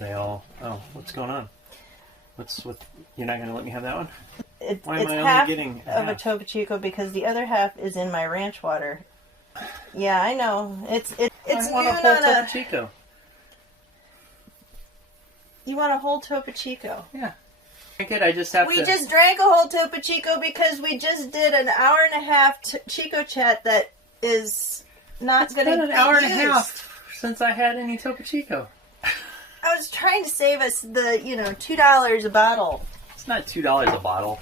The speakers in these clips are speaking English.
they all... Oh, what's going on? What's with... You're not going to let me have that one? Why am it's I only half getting of a Topo Chico because the other half is in my ranch water. Yeah, I know. It's I want a whole Topo Chico. You want a whole Topo Chico? Yeah. I just have We just drank a whole Topo Chico because we just did an hour and a half Chico chat that is not going to be an hour and a half since I had any Topo Chico. I was trying to save us the, $2 a bottle. It's not $2 a bottle.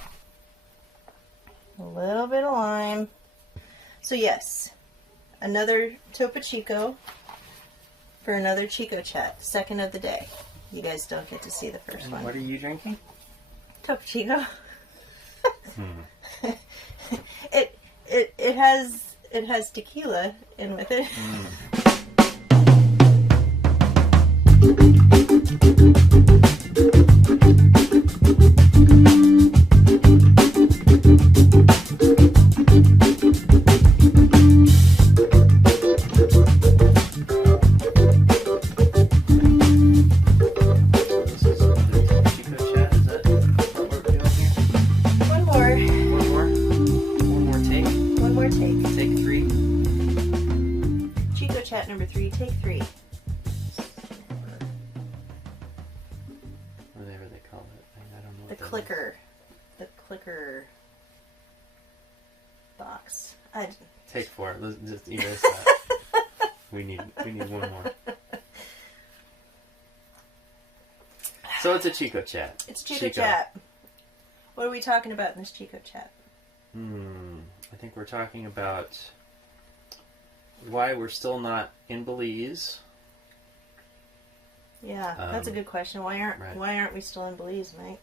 A little bit of lime. So yes, another Topo Chico for another Chico chat, second of the day. You guys don't get to see the first one. What are you drinking? Topo Chico. It has tequila in with it. Number 3, take 3. Whatever they call it. I don't know. The clicker. The clicker box. Take 4. Let's just erase that. we need one more. So it's a Chico chat. It's Chico chat. What are we talking about in this Chico chat? I think we're talking about why we're still not in Belize. Yeah, that's a good question. Why aren't we still in Belize, Mike?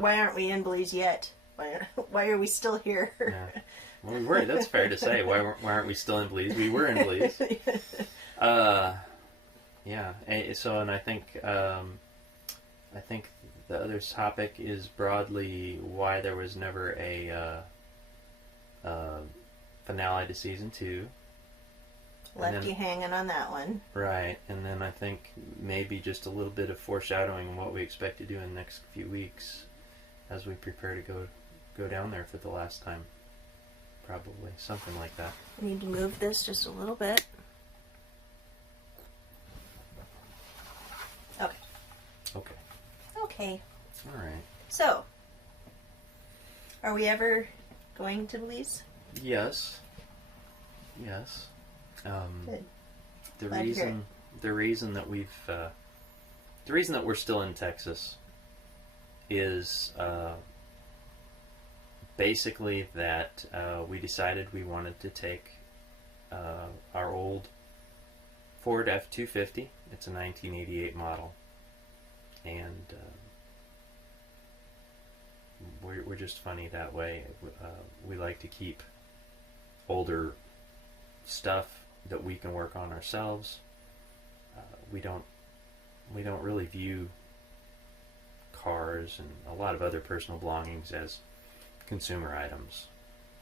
Why aren't we in Belize yet? Why are we still here? Yeah. Well, we were. That's fair to say. Why aren't we still in Belize? We were in Belize. Yeah. So, and I think the other topic is broadly why there was never a finale to season 2. Left you hanging on that one. Right, and then I think maybe just a little bit of foreshadowing on what we expect to do in the next few weeks as we prepare to go down there for the last time. Probably, something like that. I need to move this just a little bit. Okay. Okay. Okay. All right. So, are we ever going to Belize? Yes. Yes. Good. The reason that we're still in Texas is basically that we decided we wanted to take our old Ford F-250. It's a 1988 model, and we're just funny that way. We like to keep older stuff that we can work on ourselves. We don't really view cars and a lot of other personal belongings as consumer items.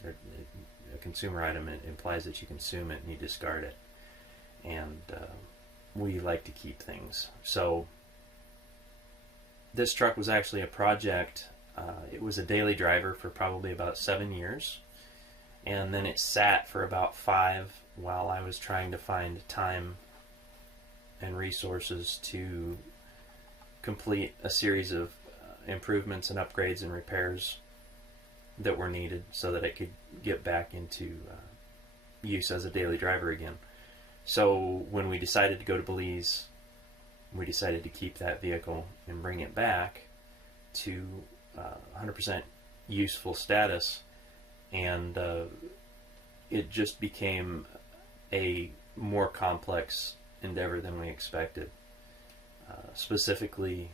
A consumer item implies that you consume it and you discard it, and we like to keep things. So this truck was actually a project. It was a daily driver for probably about 7 years, and then it sat for about 5 while I was trying to find time and resources to complete a series of improvements and upgrades and repairs that were needed so that I could get back into use as a daily driver again. So when we decided to go to Belize, we decided to keep that vehicle and bring it back to 100% useful status, and it just became a more complex endeavor than we expected. Specifically,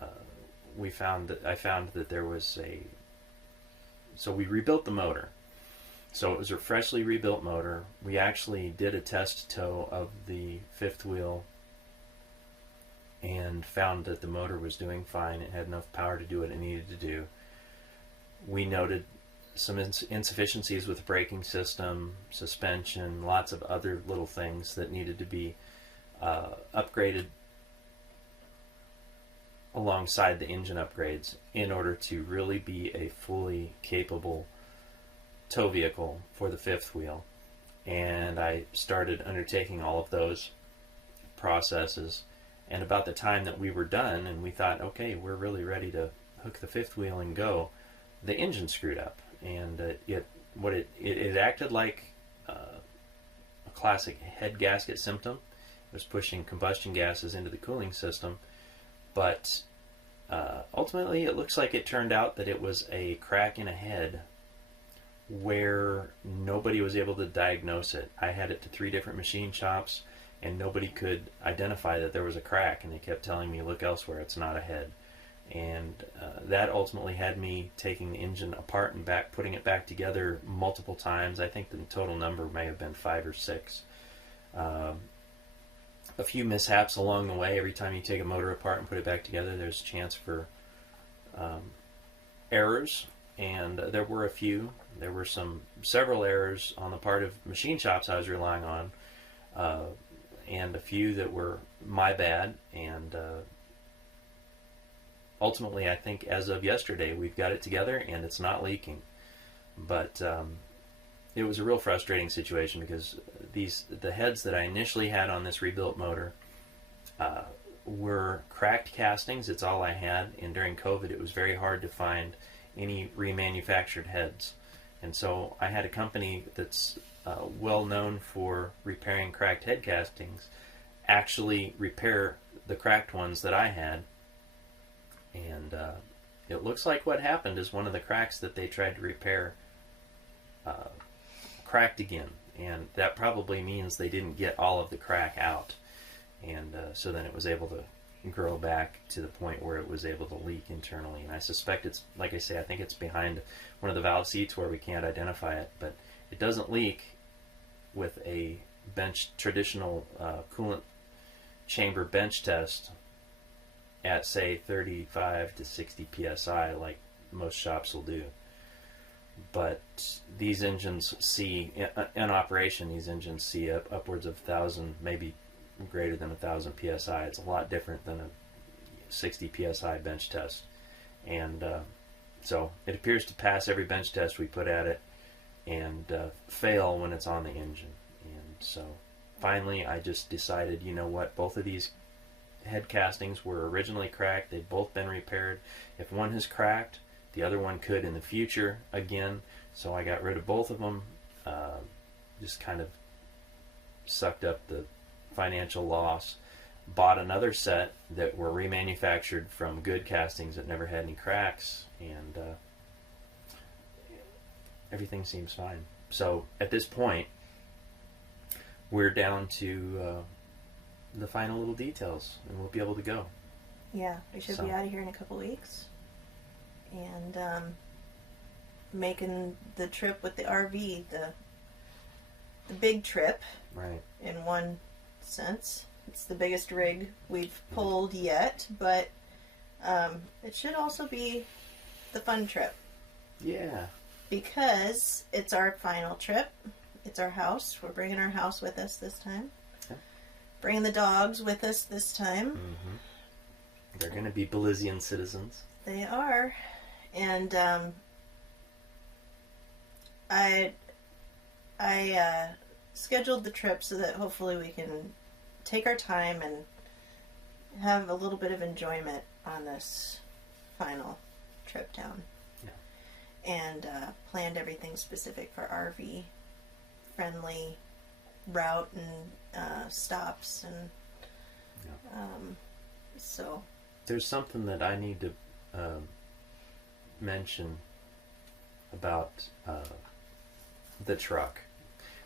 I found that there was so we rebuilt the motor. So it was a freshly rebuilt motor. We actually did a test tow of the fifth wheel and found that the motor was doing fine. It had enough power to do what it needed to do. We noted some insufficiencies with the braking system, suspension, lots of other little things that needed to be upgraded alongside the engine upgrades in order to really be a fully capable tow vehicle for the fifth wheel. And I started undertaking all of those processes. And about the time that we were done and we thought, okay, we're really ready to hook the fifth wheel and go, the engine screwed up. And it acted like a classic head gasket symptom. It was pushing combustion gases into the cooling system. But ultimately, it looks like it turned out that it was a crack in a head where nobody was able to diagnose it. I had it to 3 different machine shops, and nobody could identify that there was a crack, and they kept telling me, look elsewhere, it's not a head. And that ultimately had me taking the engine apart and putting it back together multiple times. I think the total number may have been 5 or 6. A few mishaps along the way. Every time you take a motor apart and put it back together, there's a chance for errors, and there were a few. There were several errors on the part of machine shops I was relying on, and a few that were my bad. And ultimately, I think as of yesterday, we've got it together and it's not leaking. But it was a real frustrating situation because the heads that I initially had on this rebuilt motor were cracked castings. It's all I had, and during COVID it was very hard to find any remanufactured heads. And so I had a company that's well known for repairing cracked head castings actually repair the cracked ones that I had. And it looks like what happened is one of the cracks that they tried to repair cracked again, and that probably means they didn't get all of the crack out, and so then it was able to grow back to the point where it was able to leak internally. And I suspect it's, like I say, I think it's behind one of the valve seats where we can't identify it, but it doesn't leak with a traditional coolant chamber bench test at, say, 35 to 60 psi like most shops will do. But these engines see, in operation, these engines see upwards of 1,000, maybe greater than 1,000 psi. It's a lot different than a 60 psi bench test. And so it appears to pass every bench test we put at it and fail when it's on the engine. And so finally I just decided, you know what, both of these head castings were originally cracked. They've both been repaired. If one has cracked, the other one could in the future again. So I got rid of both of them. Just kind of sucked up the financial loss. Bought another set that were remanufactured from good castings that never had any cracks, and everything seems fine. So at this point, we're down to the final little details, and we'll be able to go. Yeah, we should be out of here in a couple weeks. And making the trip with the RV, the big trip, right? In one sense, it's the biggest rig we've pulled yet, but it should also be the fun trip. Yeah. Because it's our final trip. It's our house. We're bringing our house with us this time. Yeah. Bringing the dogs with us this time. Mm-hmm. They're going to be Belizean citizens. They are. And I scheduled the trip so that hopefully we can take our time and have a little bit of enjoyment on this final trip down. Yeah. And planned everything specific for RV friendly route and stops, and so there's something that I need to mention about the truck.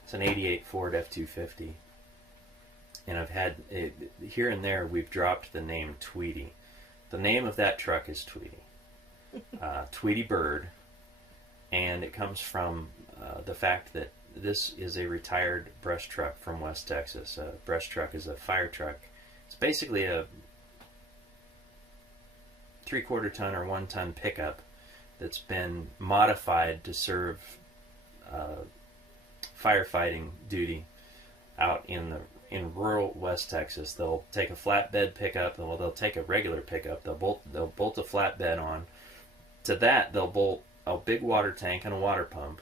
It's an '88 Ford F-250, and I've had it, here and there we've dropped the name Tweety. The name of that truck is Tweety. Tweety Bird, and it comes from the fact that this is a retired brush truck from West Texas. A brush truck is a fire truck. It's basically a 3/4 ton or 1 ton pickup that's been modified to serve firefighting duty out in in rural West Texas, they'll take a flatbed pickup, well, they'll take a regular pickup, they'll bolt a flatbed on. To that, they'll bolt a big water tank and a water pump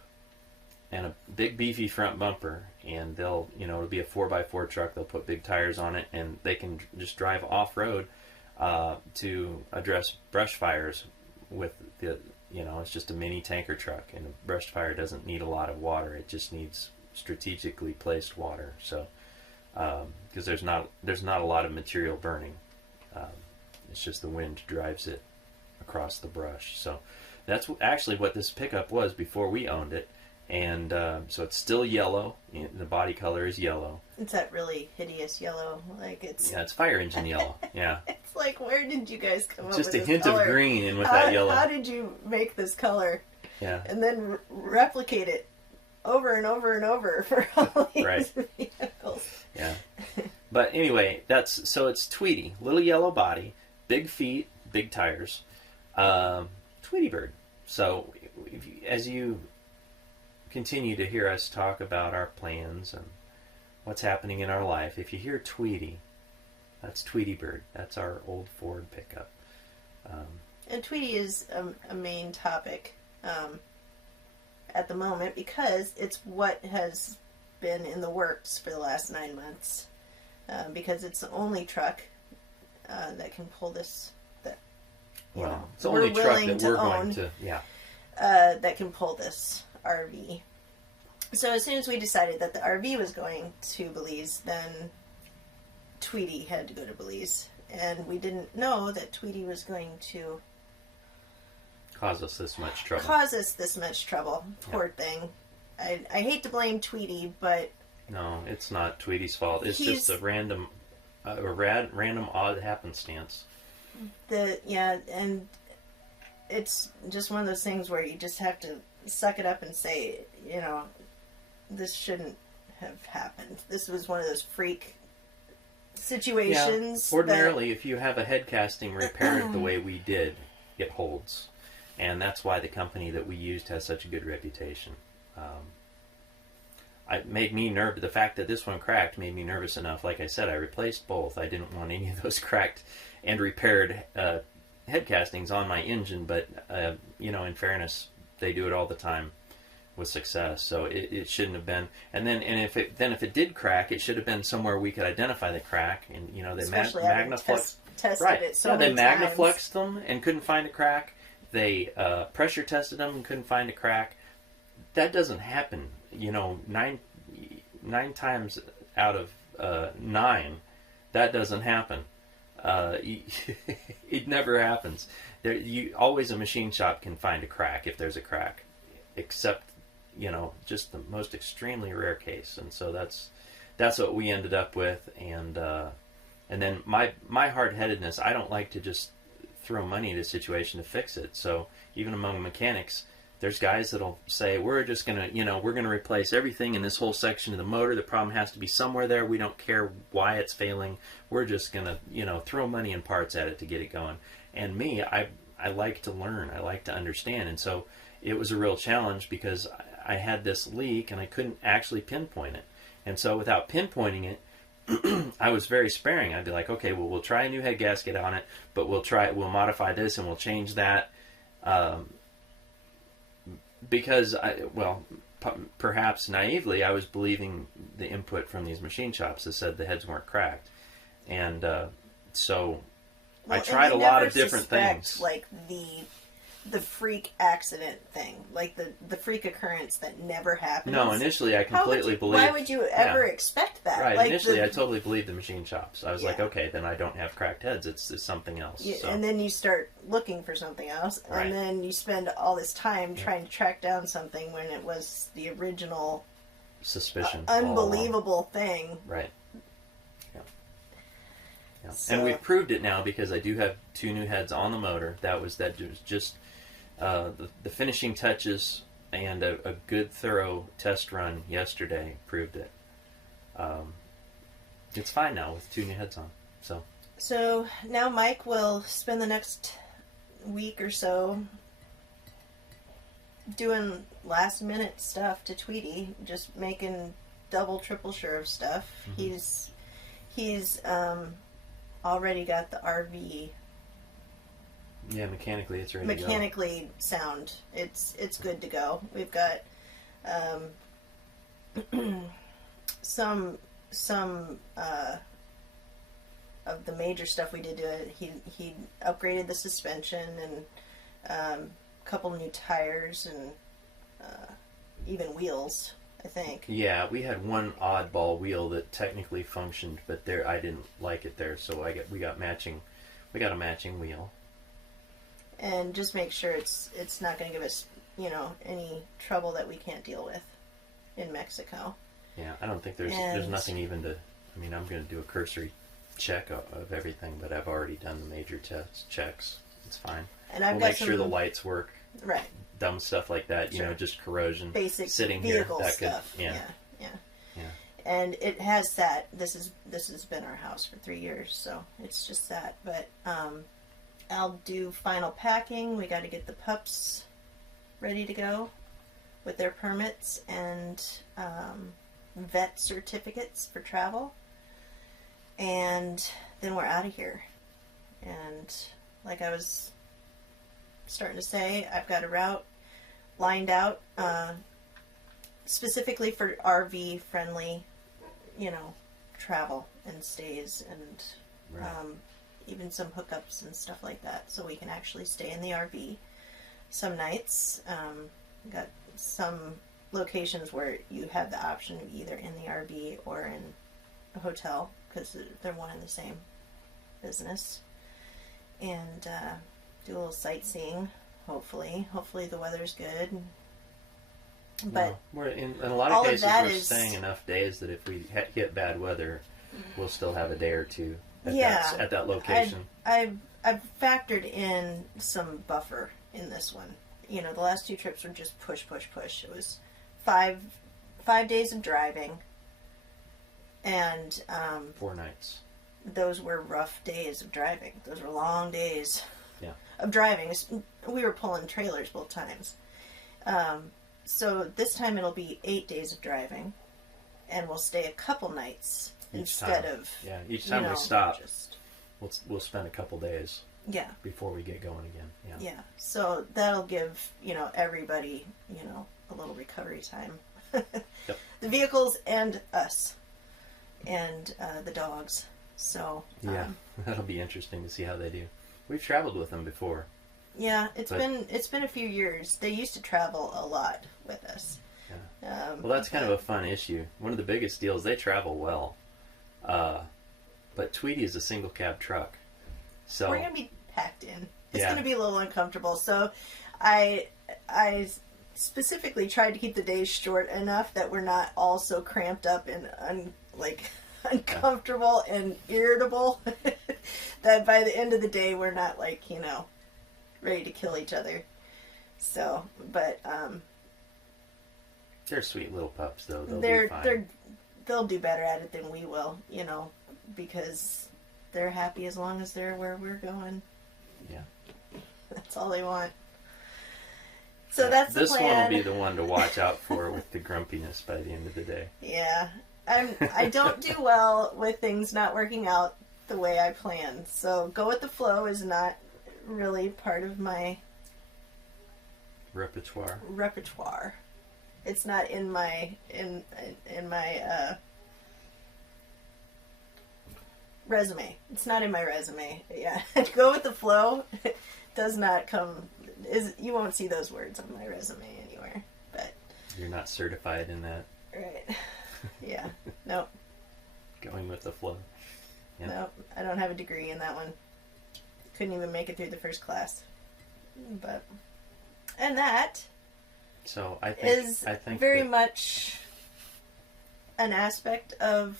and a big beefy front bumper, and they'll, it'll be a 4x4 truck. They'll put big tires on it, and they can just drive off-road to address brush fires with the, it's just a mini tanker truck, and a brush fire doesn't need a lot of water. It just needs strategically placed water. So, because there's not a lot of material burning. It's just the wind drives it across the brush. So that's actually what this pickup was before we owned it. And so it's still yellow. The body color is yellow. It's that really hideous yellow. Like it's... Yeah, it's fire engine yellow. Yeah. It's like, where did you guys come up with just this a hint color? of green in with that yellow. How did you make this color? Yeah. And then replicate it over and over and over for all these vehicles. Yeah. But anyway, so it's Tweety. Little yellow body, big feet, big tires. Tweety bird. So as you continue to hear us talk about our plans and what's happening in our life, if you hear Tweety, that's Tweety bird. That's our old Ford pickup. And Tweety is a main topic at the moment because it's what has been in the works for the last 9 months. Because it's the only truck that can pull this. It's the only truck that we're going to, that can pull this RV. So as soon as we decided that the RV was going to Belize, then Tweety had to go to Belize. And we didn't know that Tweety was going to cause us this much trouble. Poor thing. I hate to blame Tweety, but... No, it's not Tweety's fault. It's just a random odd happenstance. And it's just one of those things where you just have to suck it up and say, this shouldn't have happened. This was one of those freak situations. Yeah. Ordinarily, if you have a head casting repaired the way we did, it holds. And that's why the company that we used has such a good reputation. It made me nervous. The fact that this one cracked made me nervous enough. Like I said, I replaced both. I didn't want any of those cracked and repaired head castings on my engine. But, in fairness, they do it all the time with success. So it shouldn't have been. And if it did crack, it should have been somewhere we could identify the crack. And, they magnaflux. Tested it so many times. They magnafluxed them and couldn't find a crack. They pressure tested them and couldn't find a crack. That doesn't happen. 9 times out of 9, that doesn't happen. It never happens. Always a machine shop can find a crack if there's a crack, except just the most extremely rare case. And so that's what we ended up with. And then my hard-headedness, I don't like to just throw money at a situation to fix it. So even among mechanics, there's guys that'll say, we're just going to, we're going to replace everything in this whole section of the motor. The problem has to be somewhere there. We don't care why it's failing. We're just going to, throw money and parts at it to get it going. And me, I like to learn. I like to understand. And so it was a real challenge because I had this leak and I couldn't actually pinpoint it. And so without pinpointing it, I was very sparing. I'd be like, okay, well, we'll try a new head gasket on it, but we'll modify this and we'll change that. Because perhaps naively, I was believing the input from these machine shops that said the heads weren't cracked, and so I tried a lot of different things, like the freak accident thing, like the freak occurrence that never happens. No, initially I completely believed. Why would you ever expect that? Right. Like initially, I totally believed the machine shops. I was like, okay, then I don't have cracked heads. It's something else. So. And then you start looking for something else, and then you spend all this time trying to track down something when it was the original suspicion, unbelievable thing. Right. Yeah. So. And we've proved it now because I do have 2 new heads on the motor. That was just. The finishing touches and a good thorough test run yesterday proved it. It's fine now with 2 new heads on. So now Mike will spend the next week or so doing last minute stuff to Tweety, just making double, triple sure of stuff. Mm-hmm. He's already got the RV. Yeah, mechanically it's ready Mechanically sound. It's good to go. We've got some of the major stuff we did to it. He upgraded the suspension and a couple new tires and even wheels, I think. Yeah, we had one oddball wheel that technically functioned, but there I didn't like it there, so we got a matching wheel. And just make sure it's not going to give us, any trouble that we can't deal with in Mexico. Yeah, I don't think there's nothing even to. I mean, I'm going to do a cursory check of everything, but I've already done the major checks. It's fine. And I've we'll got make sure the lights work. Right. Dumb stuff like that, sure. Just corrosion. Basic sitting vehicle here, that stuff. Could, yeah. And it has that. This has been our house for 3 years, so it's just that. But I'll do final packing. We got to get the pups ready to go with their permits and vet certificates for travel. And then we're out of here. And like I was starting to say, I've got a route lined out specifically for RV friendly, travel and stays and Right. Even some hookups and stuff like that, so we can actually stay in the RV some nights. Got some locations where you have the option of either in the RV or in a hotel because they're one and the same business. And do a little sightseeing. Hopefully the weather's good. But we're in a lot of cases we're staying enough days that if we hit bad weather, we'll still have a day or two at that location. I've factored in some buffer in this one. The last 2 trips were just push. It was 5 days of driving, and 4 nights. Those were rough days of driving. Those were long days of driving. We were pulling trailers both times. So this time it'll be 8 days of driving, and we'll stay a couple nights each time we stop, we'll spend a couple days before we get going again. Yeah. So that'll give everybody a little recovery time. Yep. The vehicles and us and the dogs. So that'll be interesting to see how they do. We've traveled with them before. Yeah, it's been a few years. They used to travel a lot with us. Yeah. Well, that's kind of a fun issue. One of the biggest deals, they travel well, but Tweety is a single cab truck, so we're gonna be packed in. It's gonna be a little uncomfortable. So, I specifically tried to keep the days short enough that we're not all so cramped up and uncomfortable and irritable that by the end of the day we're not ready to kill each other. So, but they're sweet little pups, though. They'll do better at it than we will, because they're happy as long as they're where we're going. Yeah, that's all they want. So that's the plan. This one will be the one to watch out for with the grumpiness by the end of the day. Yeah, I don't do well with things not working out the way I planned. So go with the flow is not really part of my repertoire. It's not in my resume. It's not in my resume. Yeah, go with the flow does not come. You won't see those words on my resume anywhere. But you're not certified in that, right? Yeah. Nope. Going with the flow. Yeah. Nope. I don't have a degree in that one. Couldn't even make it through the first class. And that I think very much an aspect of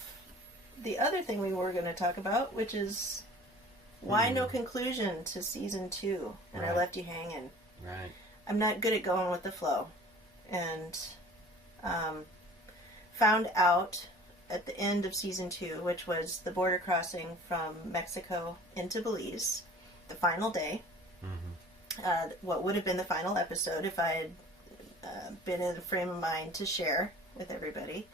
the other thing we were going to talk about, which is why no conclusion to season 2, and I left you hanging. Right. I'm not good at going with the flow, and found out at the end of season 2, which was the border crossing from Mexico into Belize, the final day. Mm-hmm. What would have been the final episode if I had been in a frame of mind to share with everybody.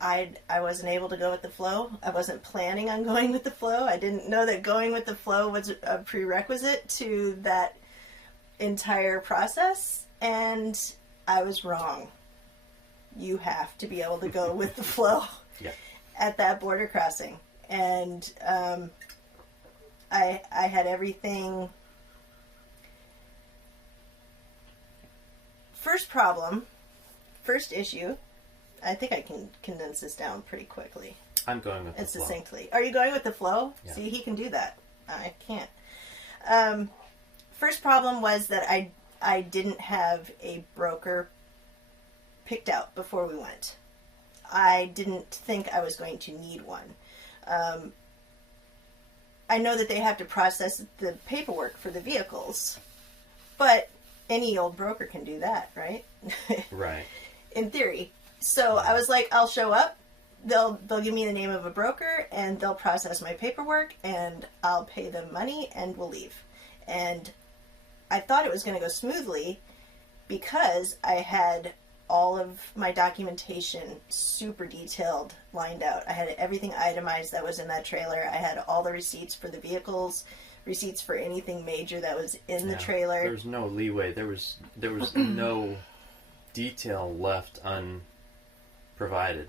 I wasn't able to go with the flow. I wasn't planning on going with the flow. I didn't know that going with the flow was a prerequisite to that entire process, and I was wrong. You have to be able to go with the flow at that border crossing. And I had everything. First issue, I think I can condense this down pretty quickly. I'm going with the flow. succinctly. Are you going with the flow? Yeah. See, he can do that. I can't. First problem was that I didn't have a broker picked out before we went. I didn't think I was going to need one. I know that they have to process the paperwork for the vehicles, but any old broker can do that, right? Right. In theory. So I was like, I'll show up. They'll give me the name of a broker, and they'll process my paperwork, and I'll pay them money, and we'll leave. And I thought it was going to go smoothly because I had all of my documentation super detailed, lined out. I had everything itemized that was in that trailer. I had all the receipts for the vehicles, receipts for anything major that was in the trailer. There was no leeway. There was no detail left unprovided.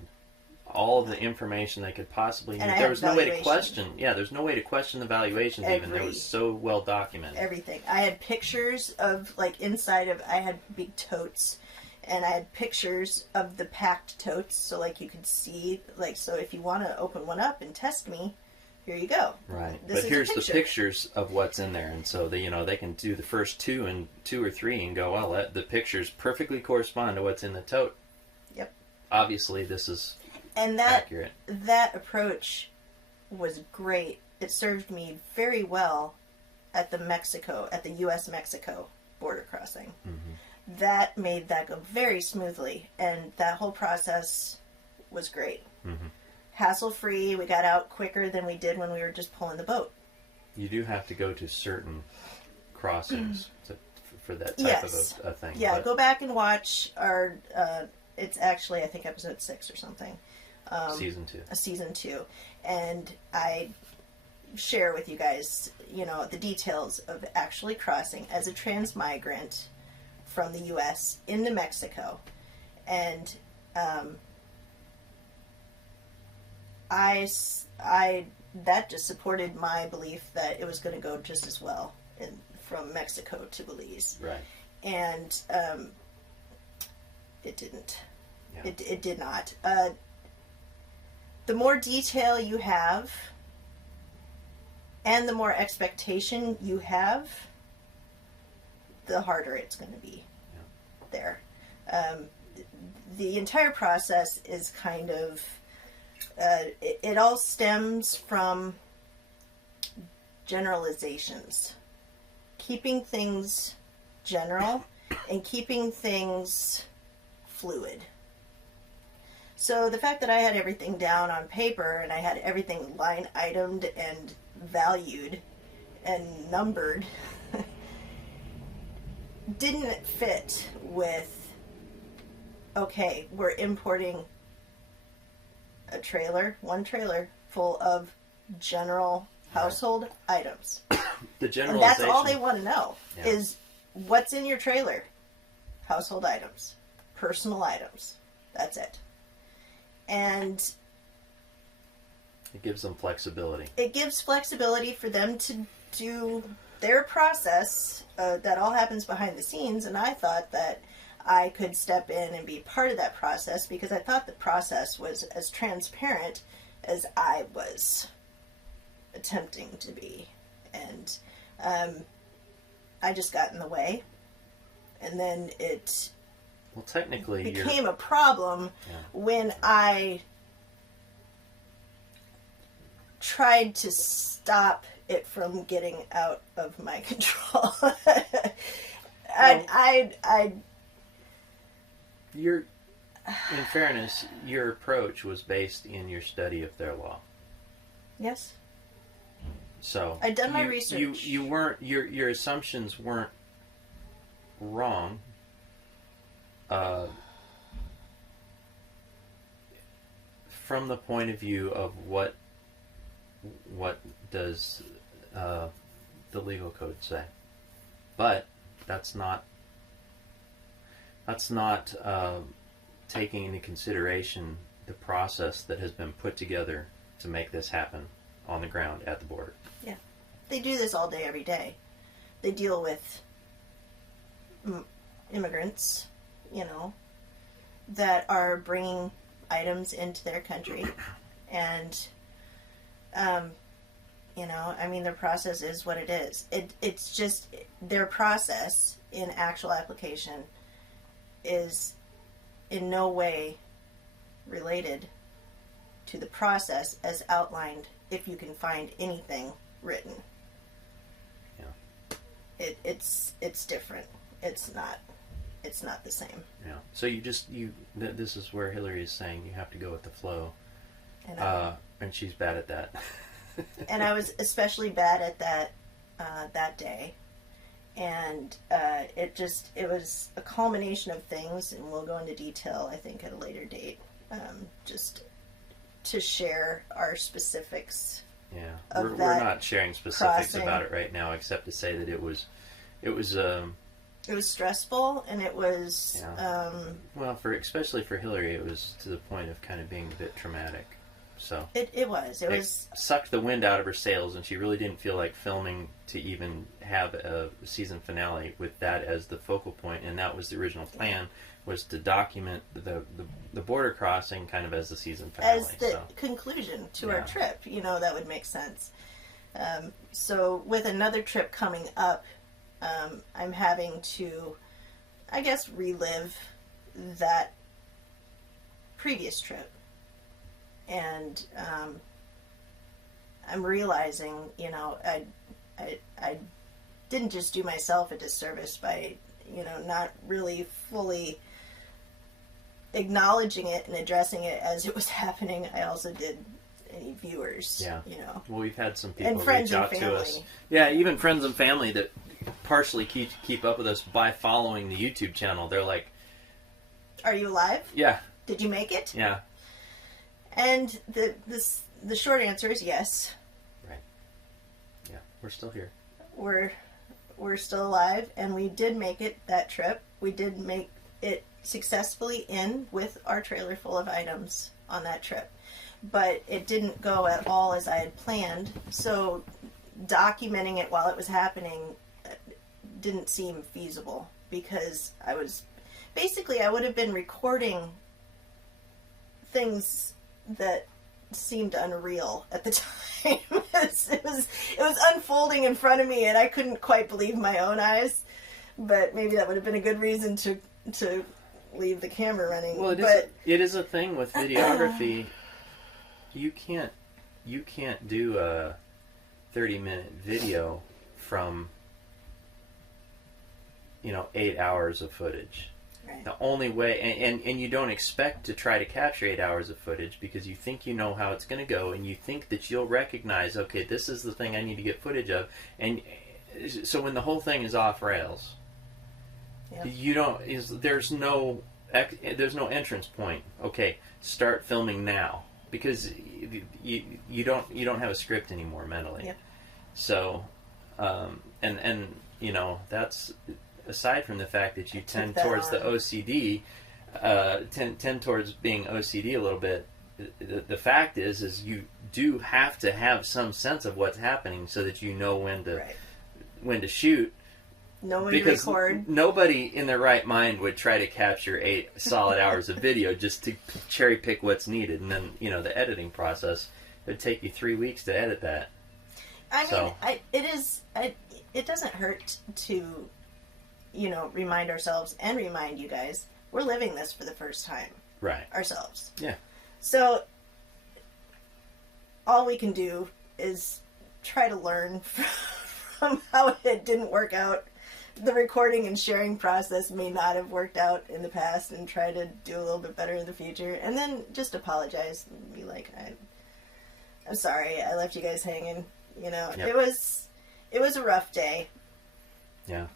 All of the information they could possibly need. There was no way to question. Yeah, there's no way to question the valuations even. It was so well documented. Everything. I had pictures of, like, inside of, I had big totes, and I had pictures of the packed totes, so, like, you could see, like, so if you want to open one up and test me, here you go. Right. But here's the pictures of what's in there, and so they can do the first two or three and go, well, the pictures perfectly correspond to what's in the tote. Yep. Obviously, this is and accurate. That approach was great. It served me very well at the U.S.-Mexico border crossing. Mm-hmm. That made that go very smoothly, and that whole process was great. Mm-hmm. Hassle-free. We got out quicker than we did when we were just pulling the boat. You do have to go to certain crossings for that type of a thing. Yeah, go back and watch our, it's actually, I think, episode 6 or something. Season 2. Season 2. And I share with you guys, the details of actually crossing as a transmigrant from the U.S. into Mexico. And that just supported my belief that it was going to go just as well from Mexico to Belize. Right. And it didn't. Yeah. It did not. The more detail you have and the more expectation you have, the harder it's going to be there. The entire process is kind of it all stems from generalizations. Keeping things general and keeping things fluid. So the fact that I had everything down on paper and I had everything line itemed and valued and numbered didn't fit with, okay, we're importing one trailer full of general household items. The generalization. And that's all they want to know is what's in your trailer. Household items. Personal items. That's it. And it gives them flexibility. It gives flexibility for them to do their process. That all happens behind the scenes, and I thought that I could step in and be part of that process because I thought the process was as transparent as I was attempting to be. And I just got in the way. And then it technically became a problem when I tried to stop it from getting out of my control. In fairness, your approach was based in your study of their law. Yes. So I'd done my research. You weren't your assumptions weren't wrong. from the point of view of what does the legal code say, but that's not taking into consideration the process that has been put together to make this happen on the ground at the border. Yeah, they do this all day, every day. They deal with immigrants, you know, that are bringing items into their country, and you know, I mean, their process is what it is. It's just their process in actual application is in no way related to the process as outlined, if you can find anything written. Yeah. It's different. It's not the same. Yeah. So this is where Hillary is saying you have to go with the flow. And she's bad at that. And I was especially bad at that day. And it was a culmination of things, and we'll go into detail, I think, at a later date, just to share our specifics. Yeah, we're not sharing specifics about it right now, except to say that it was stressful, and it was well, especially for Hillary, it was to the point of kind of being a bit traumatic. So it was sucked the wind out of her sails, and she really didn't feel like filming to even have a season finale with that as the focal point, and that was the original plan, was to document the border crossing kind of as the season finale. As the conclusion to our trip, you know, that would make sense. So with another trip coming up, I'm having to, I guess, relive that previous trip. And I'm realizing, you know, I didn't just do myself a disservice by, you know, not really fully acknowledging it and addressing it as it was happening. I also did any viewers, you know. Well, we've had some people reach out to us. Yeah, even friends and family that partially keep up with us by following the YouTube channel. They're like, "Are you alive? Yeah. Did you make it?" Yeah. And the short answer is yes. Right. Yeah, we're still here. We're still alive, and we did make it that trip. We did make it successfully in with our trailer full of items on that trip. But it didn't go at all as I had planned, so documenting it while it was happening didn't seem feasible, because I would have been recording things that seemed unreal at the time. it was unfolding in front of me, and I couldn't quite believe my own eyes. But maybe that would have been a good reason to leave the camera running. Well, it is a thing with videography. You can't do a 30-minute video from 8 hours of footage. Right. The only way, and you don't expect to try to capture 8 hours of footage because you think you know how it's going to go, and you think that you'll recognize, okay, this is the thing I need to get footage of, and so when the whole thing is off rails, there's no entrance point. Okay, start filming now, because you don't have a script anymore mentally. Yep. So, and that's. Aside from the fact that you tend towards the OCD, tend towards being OCD a little bit, the fact is you do have to have some sense of what's happening so that you know when to shoot. Know when to record. Nobody in their right mind would try to capture 8 solid hours of video just to cherry pick what's needed, and then the editing process, it'd take you 3 weeks to edit that. It doesn't hurt to remind ourselves and remind you guys, we're living this for the first time. Right. Ourselves. Yeah. So, all we can do is try to learn from how it didn't work out. The recording and sharing process may not have worked out in the past, and try to do a little bit better in the future. And then just apologize and be like, I'm sorry, I left you guys hanging. Yep. It was a rough day. Yeah.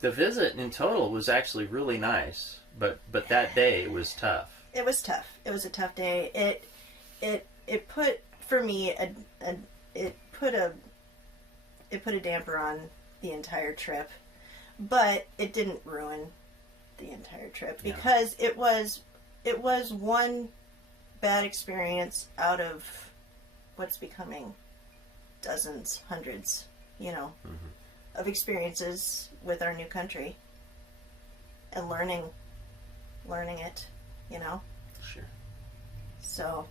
The visit in total was actually really nice, but that day was tough. It was tough. It was a tough day. it put for me it put a damper on the entire trip, but it didn't ruin the entire trip because it was one bad experience out of what's becoming dozens, hundreds, of experiences with our new country and learning it, Sure. So,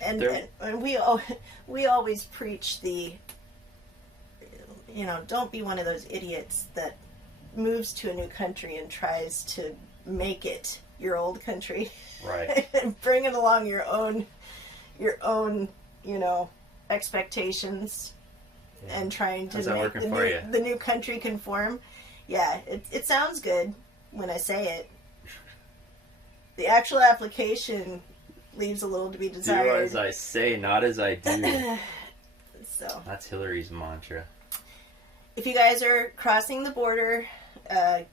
yeah. and we always preach the, don't be one of those idiots that moves to a new country and tries to make it your old country, right? And bringing along your own, expectations, and trying to make the new country conform. Yeah, it sounds good when I say it. The actual application leaves a little to be desired. Do as I say, not as I do. So that's Hillary's mantra. If you guys are crossing the border,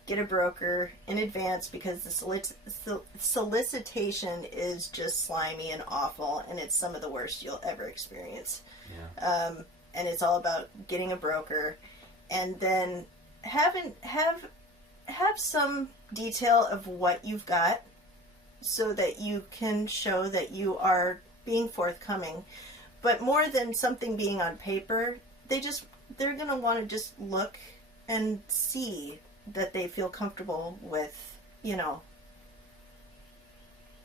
get a broker in advance because the solicitation is just slimy and awful, and it's some of the worst you'll ever experience. Yeah. And it's all about getting a broker, and then have some detail of what you've got, so that you can show that you are being forthcoming. But more than something being on paper, they're going to want to just look and see that they feel comfortable with,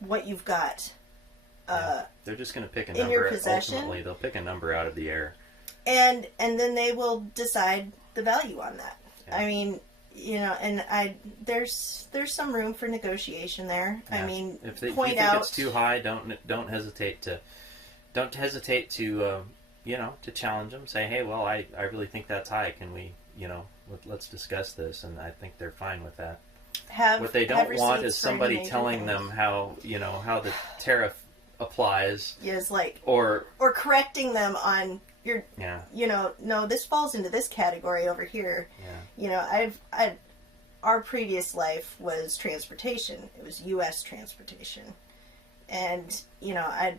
what you've got. They're just going to pick a in number. Your possession. Ultimately, they'll pick a number out of the air. And then they will decide the value on that. Yeah. I mean, there's some room for negotiation there. Yeah. I mean, if you think it's too high, don't hesitate to to challenge them. Say, hey, well, I really think that's high. Can we, let's discuss this? And I think they're fine with that. What they don't want is somebody telling them how how the tariff applies. Yes, or correcting them on your, no, this falls into this category over here. Yeah. Our previous life was transportation. It was U.S. transportation, and I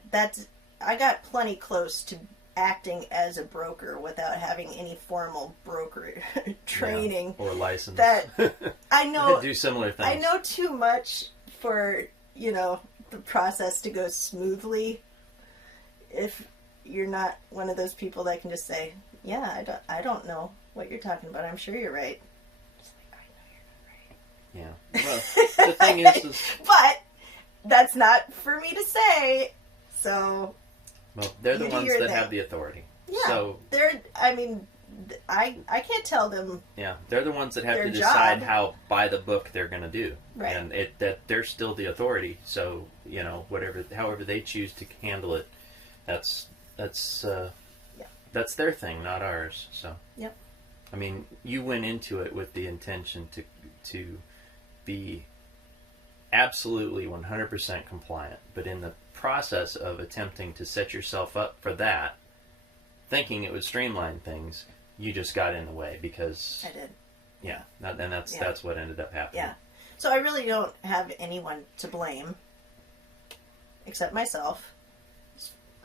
got plenty close to acting as a broker without having any formal broker training or license. That I know do similar things. I know too much for the process to go smoothly. If you're not one of those people that can just say, "Yeah, I don't know what you're talking about. I'm sure you're right." Just like, I know you're not right. Yeah. Well, the thing is, but that's not for me to say. So. Well, they're the ones that have the authority. Yeah. So I can't tell them. Yeah, they're the ones that have to decide how by the book they're going to do, right? And that they're still the authority. So however they choose to handle it, that's their thing, not ours. So yep. I mean, you went into it with the intention to be absolutely 100% compliant, but in the process of attempting to set yourself up for that, thinking it would streamline things, you just got in the way because I did. Yeah, and that's what ended up happening. Yeah, so I really don't have anyone to blame except myself.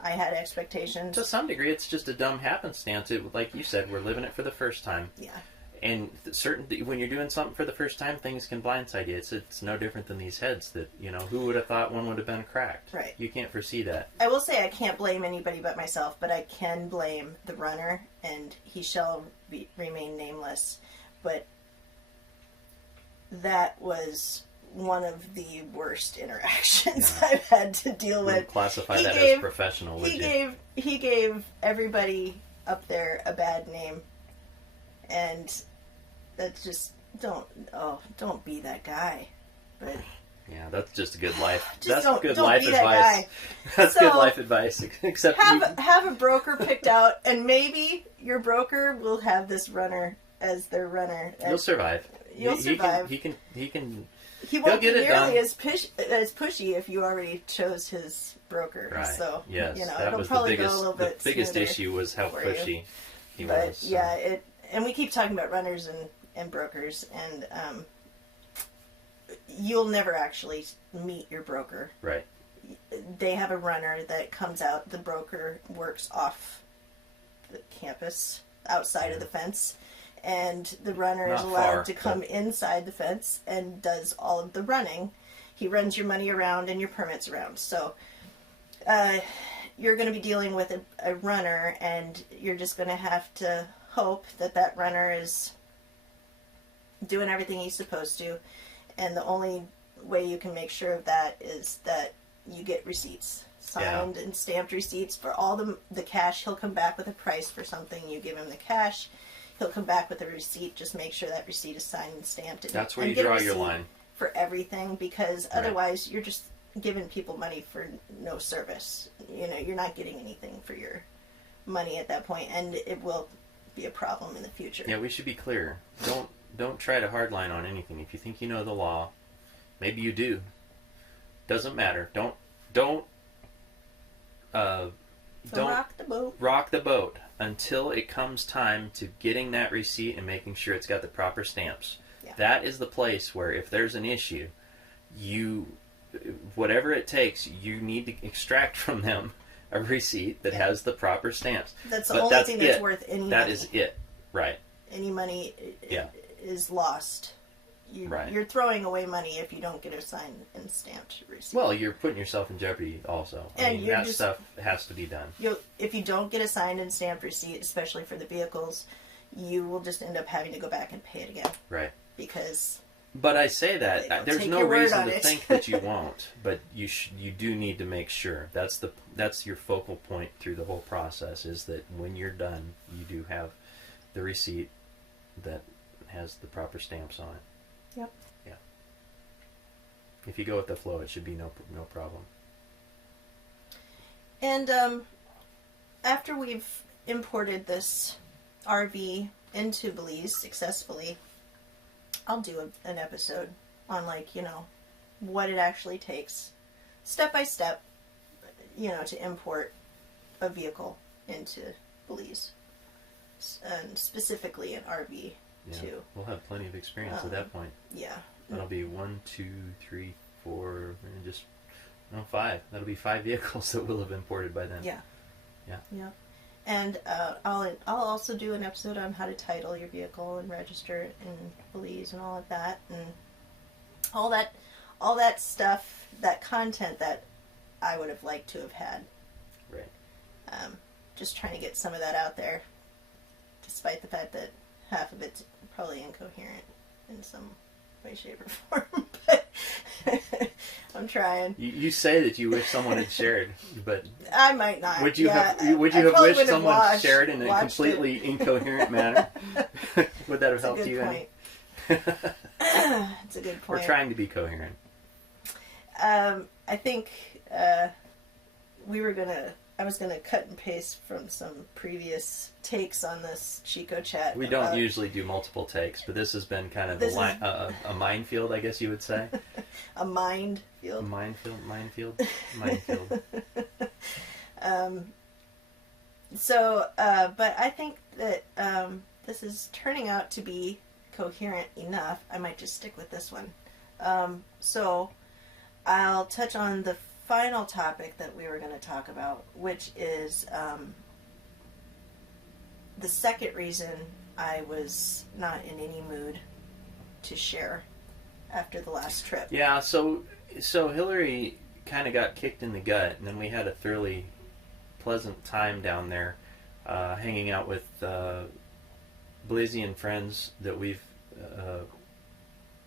I had expectations. To some degree, it's just a dumb happenstance. Like you said, we're living it for the first time. Yeah. And when you're doing something for the first time, things can blindside you. It's no different than these heads that, who would have thought one would have been cracked? Right. You can't foresee that. I will say I can't blame anybody but myself, but I can blame the runner, and he shall remain nameless. But that was one of the worst interactions I've had to deal with. Classify that as professional, would you? He gave everybody up there a bad name. And that's just don't be that guy. But yeah, that's just good life. That's good life advice. That's good life advice. Except have a broker picked out, and maybe your broker will have this runner as their runner. You'll survive. You'll survive. He can. He won't get be it nearly done. as pushy if you already chose his broker. Right. So yes, that it'll was probably the biggest. go a little bit The biggest smoother issue was how pushy he but was. So. Yeah, and we keep talking about runners and brokers, and you'll never actually meet your broker. Right. they have a runner that comes out. The broker works off the campus outside of the fence, and the runner is allowed to come inside the fence and does all of the running. He runs your money around and your permits around. So you're going to be dealing with a runner, and you're just going to have to hope that that runner is doing everything he's supposed to. And the only way you can make sure of that is that you get receipts, signed and stamped receipts for all the cash. He'll come back with a price for something. You give him the cash. He'll come back with a receipt. Just make sure that receipt is signed and stamped. That's where you draw your line. For everything, because otherwise you're just giving people money for no service. You know, you're not getting anything for your money at that point, and it will be a problem in the future. Yeah, we should be clear. Don't try to hardline on anything. If you think you know the law, maybe you do. Doesn't matter. Don't rock the boat. Rock the boat until it comes time to getting that receipt and making sure it's got the proper stamps. Yeah. That is the place where if there's an issue, whatever it takes, you need to extract from them a receipt that has the proper stamps. That's the only thing that's worth any money. That is it. Right. Any money is lost. You're throwing away money if you don't get a signed and stamped receipt. Well, you're putting yourself in jeopardy also. I mean, that stuff has to be done. If you don't get a signed and stamped receipt, especially for the vehicles, you will just end up having to go back and pay it again. Right. Because... But I say that there's no reason to think that you won't, but you do need to make sure. That's your focal point through the whole process, is that when you're done, you do have the receipt that has the proper stamps on it. Yep. Yeah. If you go with the flow, it should be no problem. And after we've imported this RV into Belize successfully, I'll do an episode on, like, you know, what it actually takes, step by step, you know, to import a vehicle into Belize, and specifically an RV, too. We'll have plenty of experience at that point. Yeah. That'll be 1, 2, 3, 4, and just, 5. That'll be 5 vehicles that will have imported by then. Yeah. Yeah. Yeah. And I'll also do an episode on how to title your vehicle and register it in Belize and all of that, and all that stuff, that content that I would have liked to have had. Right. Just trying to get some of that out there, despite the fact that half of it's probably incoherent in some way, shape, or form. But I'm trying. You say that you wish someone had shared, but I might not. Would you have wished someone shared in a completely incoherent manner? Would that have helped you? It's a good point. We're trying to be coherent. I think I was gonna cut and paste from some previous takes on this Chico chat. We don't usually do multiple takes, but this has been kind of a minefield, I guess you would say. A minefield. Minefield. But I think that this is turning out to be coherent enough. I might just stick with this one. So I'll touch on the final topic that we were going to talk about, which is the second reason I was not in any mood to share after the last trip. Yeah, so Hillary kind of got kicked in the gut, and then we had a thoroughly pleasant time down there, hanging out with Belizean friends that we've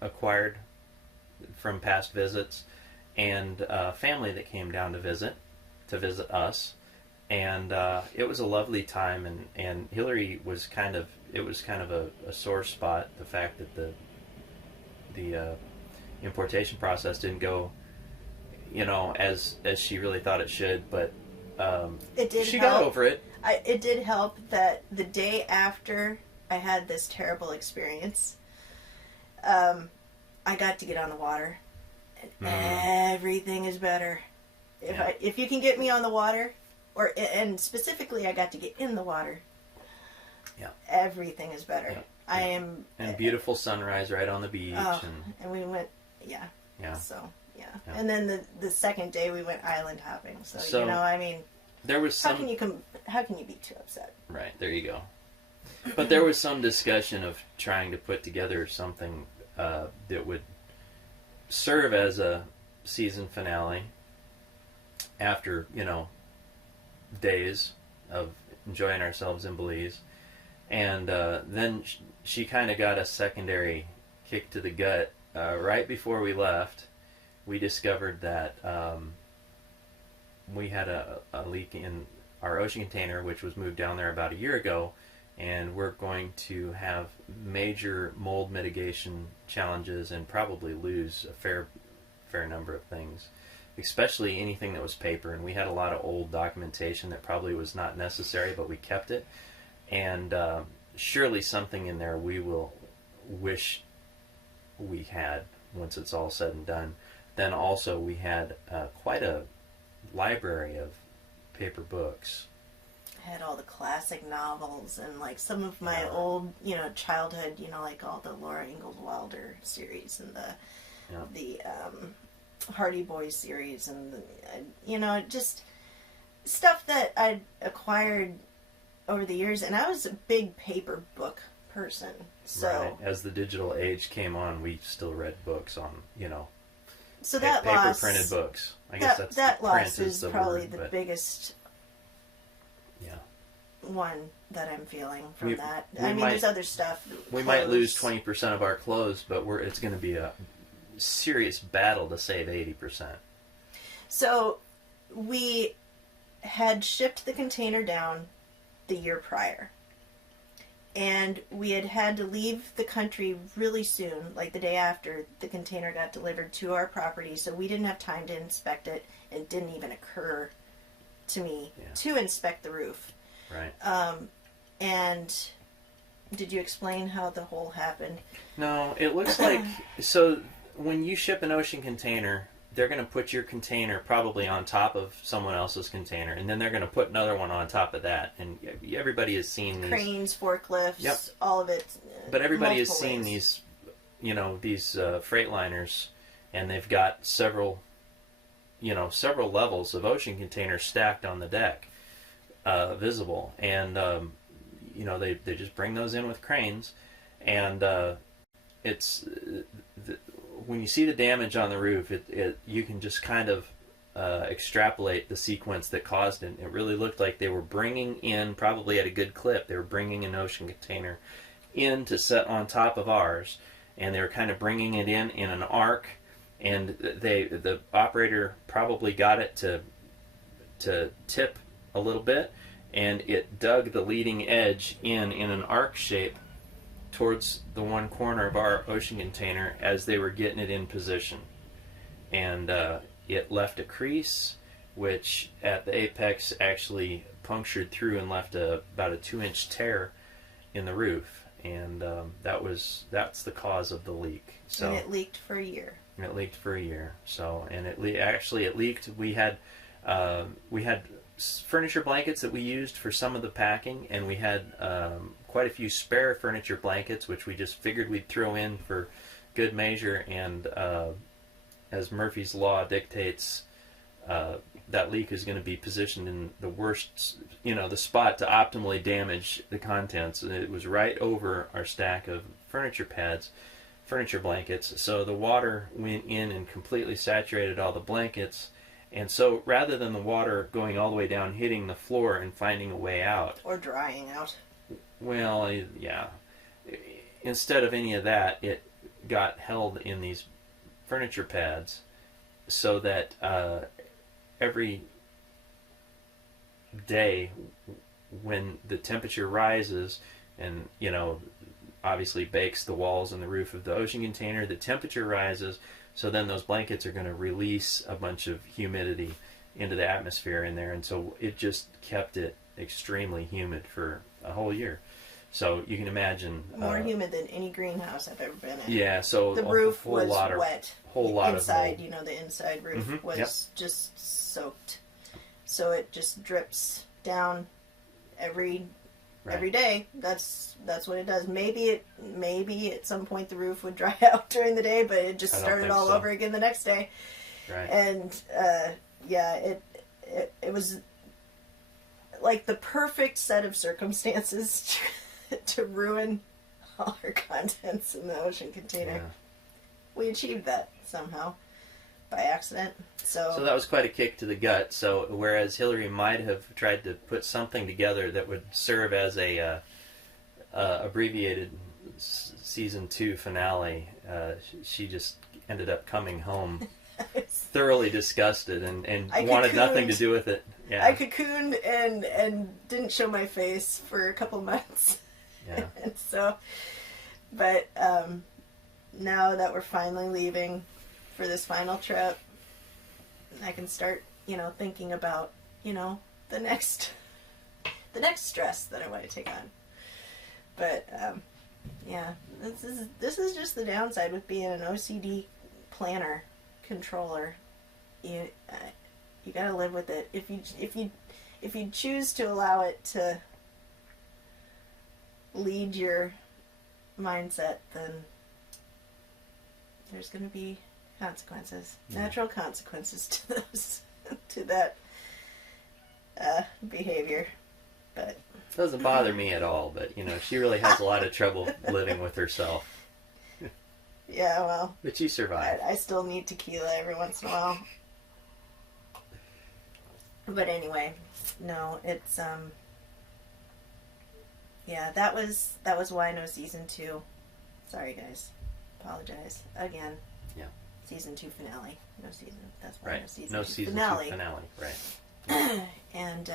acquired from past visits, and family that came down to visit us, and it was a lovely time. And Hillary was kind of a sore spot, the fact that the importation process didn't go, as she really thought it should, but it did. She got over it. It did help that the day after I had this terrible experience, I got to get on the water. Everything is better. If you can get me on the water, and specifically I got to get in the water. Yeah. Everything is better. Yeah. I am. And beautiful sunrise right on the beach. And we went. Yeah. Yeah. So Yeah. Yeah. And then the second day we went island hopping. So you know, I mean, there was some. How can you be too upset? Right, there you go. But there was some discussion of trying to put together something that would serve as a season finale after, you know, days of enjoying ourselves in Belize. And then she kind of got a secondary kick to the gut. Right before we left, we discovered that we had a leak in our ocean container, which was moved down there about a year ago, and we're going to have major mold mitigation challenges and probably lose a fair number of things, especially anything that was paper. And we had a lot of old documentation that probably was not necessary, but we kept it. And surely something in there we will wish we had once it's all said and done. Then also we had quite a library of paper books. I had all the classic novels and like some of my old, you know, childhood, you know, like all the Laura Ingalls Wilder series and the Hardy Boys series and you know, just stuff that I'd acquired over the years. And I was a big paper book person. So right. As the digital age came on, we still read books on, you know, so that paper loss, printed books. I guess that loss print is the probably word, the biggest one that I'm feeling from that. I mean, there's other stuff. We might lose 20% of our clothes, but it's going to be a serious battle to save 80%. So we had shipped the container down the year prior. And we had to leave the country really soon, like the day after the container got delivered to our property, so we didn't have time to inspect it. It didn't even occur to me to inspect the roof. Right. And did you explain how the hole happened? No, it looks like, so when you ship an ocean container, they're going to put your container probably on top of someone else's container, and then they're going to put another one on top of that. And everybody has seen these cranes, forklifts, all of it. But everybody has seen these, you know, these freight liners, and they've got several levels of ocean containers stacked on the deck, visible, and you know, they just bring those in with cranes, and when you see the damage on the roof, you can just kind of extrapolate the sequence that caused it. It really looked like they were bringing in, probably at a good clip, they were bringing an ocean container in to set on top of ours, and they were kind of bringing it in an arc, and the operator probably got it to tip a little bit, and it dug the leading edge in an arc shape towards the one corner of our ocean container as they were getting it in position. And it left a crease, which at the apex actually punctured through and left about a 2-inch tear in the roof. And that's the cause of the leak. So, and it leaked for a year. So, and it leaked. We had furniture blankets that we used for some of the packing, and we had quite a few spare furniture blankets, which we just figured we'd throw in for good measure. And as Murphy's Law dictates, that leak is going to be positioned in the worst, you know, the spot to optimally damage the contents. And it was right over our stack of furniture blankets. So the water went in and completely saturated all the blankets. And so rather than the water going all the way down, hitting the floor and finding a way out. Or drying out. Well, yeah. Instead of any of that, it got held in these furniture pads so that every day when the temperature rises and, you know, obviously bakes the walls and the roof of the ocean container, the temperature rises. So then those blankets are going to release a bunch of humidity into the atmosphere in there. And so it just kept it extremely humid for a whole year. So you can imagine... More humid than any greenhouse I've ever been in. Yeah, so... The roof was wet. Whole lot inside, of... you know, the inside roof was just soaked. So it just drips down every day. That's what it does. Maybe at some point the roof would dry out during the day, but it just started all over again the next day. Right. And yeah, it was like the perfect set of circumstances to ruin all our contents in the ocean container. Yeah. We achieved that somehow by accident. So that was quite a kick to the gut. So whereas Hillary might have tried to put something together that would serve as a abbreviated season 2 finale, she just ended up coming home thoroughly disgusted and wanted nothing to do with it. Yeah. I cocooned and didn't show my face for a couple months. Yeah. And so, but now that we're finally leaving for this final trip, I can start, thinking about, the next stress that I want to take on. But yeah, this is just the downside with being an OCD planner controller. You gotta live with it. If you choose to allow it to lead your mindset, then there's going to be consequences, natural consequences to those, to that behavior. But it doesn't bother me at all. But she really has a lot of trouble living with herself. Yeah, well, but you survive. I still need tequila every once in a while. But anyway, no, it's yeah, that was why no season 2. Sorry guys, apologize again. Yeah. Season 2 finale, no season. That's why right. no season 2 finale. Right. And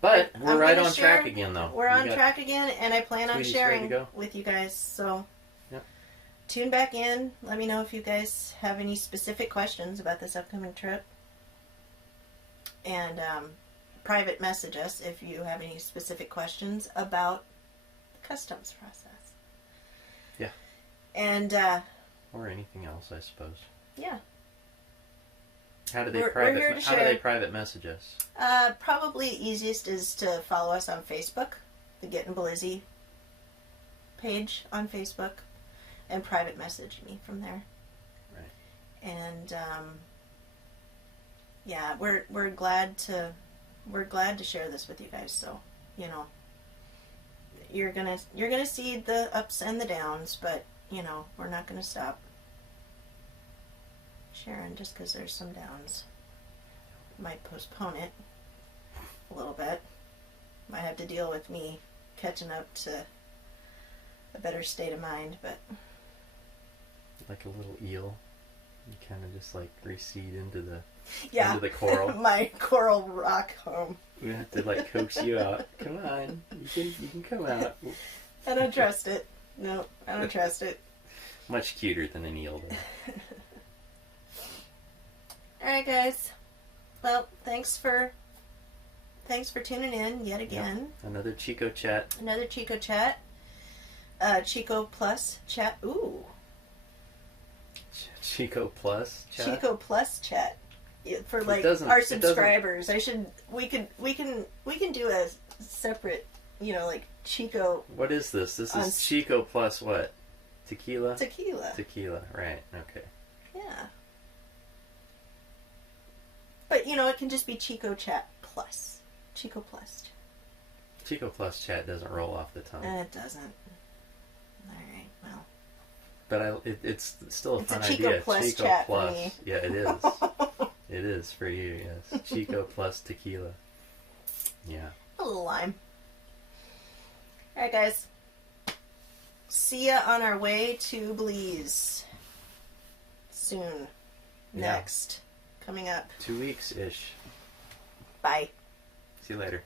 but we're right on track again, though. We're on track again, and I plan on Tweety's sharing with you guys. So yep. Tune back in. Let me know if you guys have any specific questions about this upcoming trip. And private message us if you have any specific questions about the customs process. Yeah. And or anything else, I suppose. Yeah. How do they private message us? Probably easiest is to follow us on Facebook, the Getting Belize page on Facebook, and private message me from there. Right. And yeah, we're glad to share this with you guys. So you're gonna see the ups and the downs, but we're not gonna stop sharing just because there's some downs. Might postpone it a little bit. Might have to deal with me catching up to a better state of mind, but like a little eel, you kind of just like recede into the coral. My coral rock home. We have to like coax you out. Come on, you can come out. I don't trust it. No, I don't trust it. Much cuter than an eel, though. Alright guys, well, thanks for tuning in yet again. Yep. Another Chico chat. Chico plus chat. Ooh. Chico plus chat. Chico plus chat. For like our subscribers. We can do a separate, like Chico. What is this? This is Chico plus what? Tequila? Tequila, right, okay. Yeah. But, it can just be Chico Chat Plus. Chico Plus. Chico Plus Chat doesn't roll off the tongue. It doesn't. Alright, well. But it's still a fun Chico idea. Plus Chico Chat Plus. For me. Yeah, it is. It is for you, yes. Chico Plus Tequila. Yeah. A little lime. Alright, guys. See ya on our way to Belize. Soon. Yeah. Next. Coming up. 2 weeks-ish. Bye. See you later.